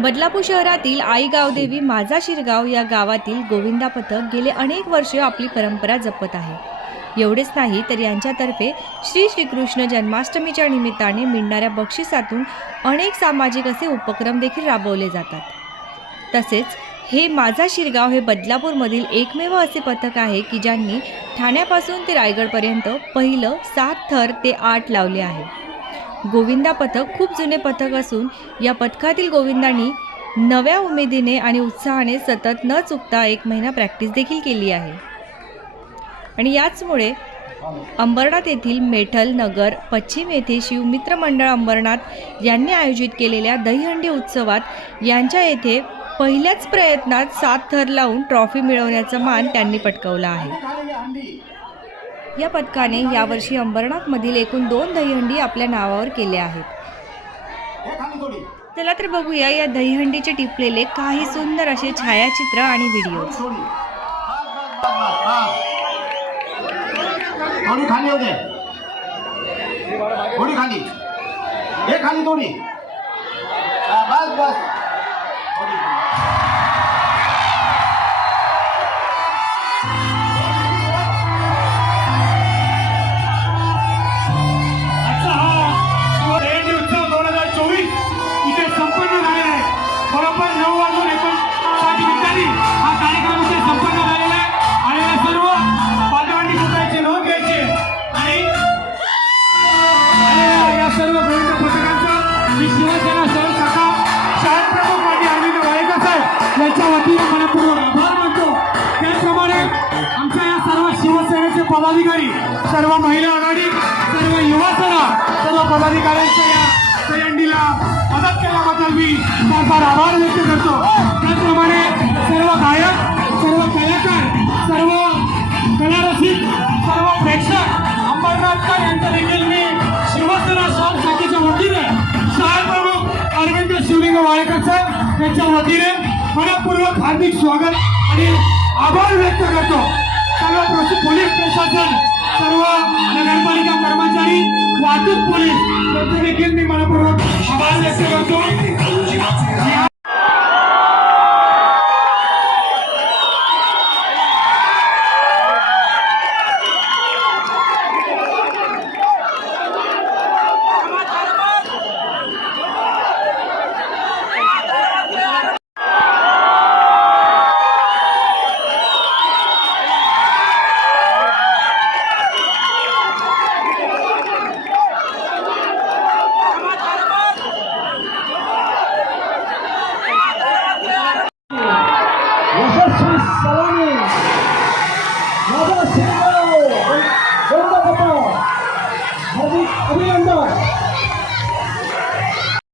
बदलापूर शहरातील आई गावदेवी माझा शिरगाव या गावातील गोविंदा पथक गेले अनेक वर्ष आपली परंपरा जपत आहे. एवढेच नाही तर यांच्यातर्फे श्री श्रीकृष्ण जन्माष्टमीच्या निमित्ताने मिळणाऱ्या बक्षिसातून अनेक सामाजिक असे उपक्रम देखील राबवले जातात. तसेच हे माझा शिरगाव हे बदलापूरमधील एकमेव असे पथक आहे की ज्यांनी ठाण्यापासून ते रायगडपर्यंत पहिलं सात थर ते आठ लावले आहे. गोविंदा पथक खूप जुने पथक असून या पथकातील गोविंदांनी नव्या उमेदीने आणि उत्साहाने सतत न चुकता एक महिना प्रॅक्टिस देखील केली आहे. आणि याचमुळे अंबरनाथ येथील मेठल नगर पश्चिम येथे शिवमित्र मंडळ अंबरनाथ यांनी आयोजित केलेल्या दहीहंडी उत्सवात यांच्या येथे पहिल्याच प्रयत्नात सात थर लावून ट्रॉफी मिळवण्याचा मान त्यांनी पटकवला आहे. या पथकाने यावर्षी अंबरनाथमधील एकूण दोन दहीहंडी आपल्या नावावर केल्या आहेत. चला तर बघूया या दहीहंडीचे टिपलेले काही सुंदर असे छायाचित्र आणि व्हिडिओ थोडी खाली खाली. हे खाली थोडी. बस बस. मी शिवसेना शहर शाखा शाळा प्रमुख आणि अरविंद वाळेकर साहेब यांच्या वतीने मनपूर्वक आभार मानतो. त्याचप्रमाणे आमच्या या सर्व शिवसेनेचे पदाधिकारी सर्व महिला आघाडी सर्व युवासेना सर्व पदाधिकाऱ्यांच्या या दहीहंडीला मदत केल्याबद्दल मी त्यांचा आभार व्यक्त करतो. वाळेकर साहेब यांच्या वतीने मनपूर्वक हार्दिक स्वागत आणि आभार व्यक्त करतो. सर्व पोलीस प्रशासन सर्व नगरपालिका कर्मचारी वाहतूक पोलीस यांचे देखील मी मनपूर्वक आभार व्यक्त करतो.